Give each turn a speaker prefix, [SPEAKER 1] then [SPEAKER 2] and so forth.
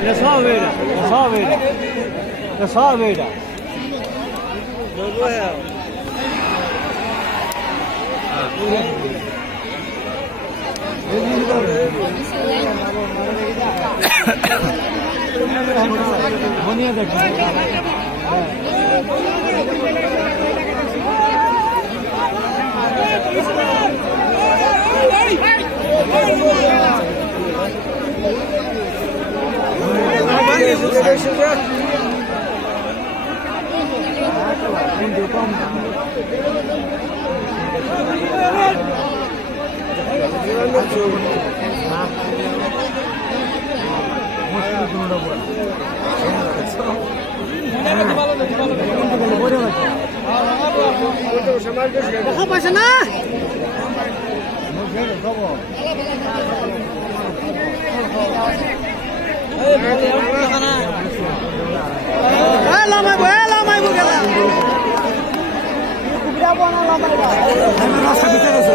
[SPEAKER 1] এটা সব এটা সব এটা এটা সব এটা ধনিয়া দেখি
[SPEAKER 2] পাইছে না লামাইবো
[SPEAKER 1] রাস্তা ভিতরে আছে।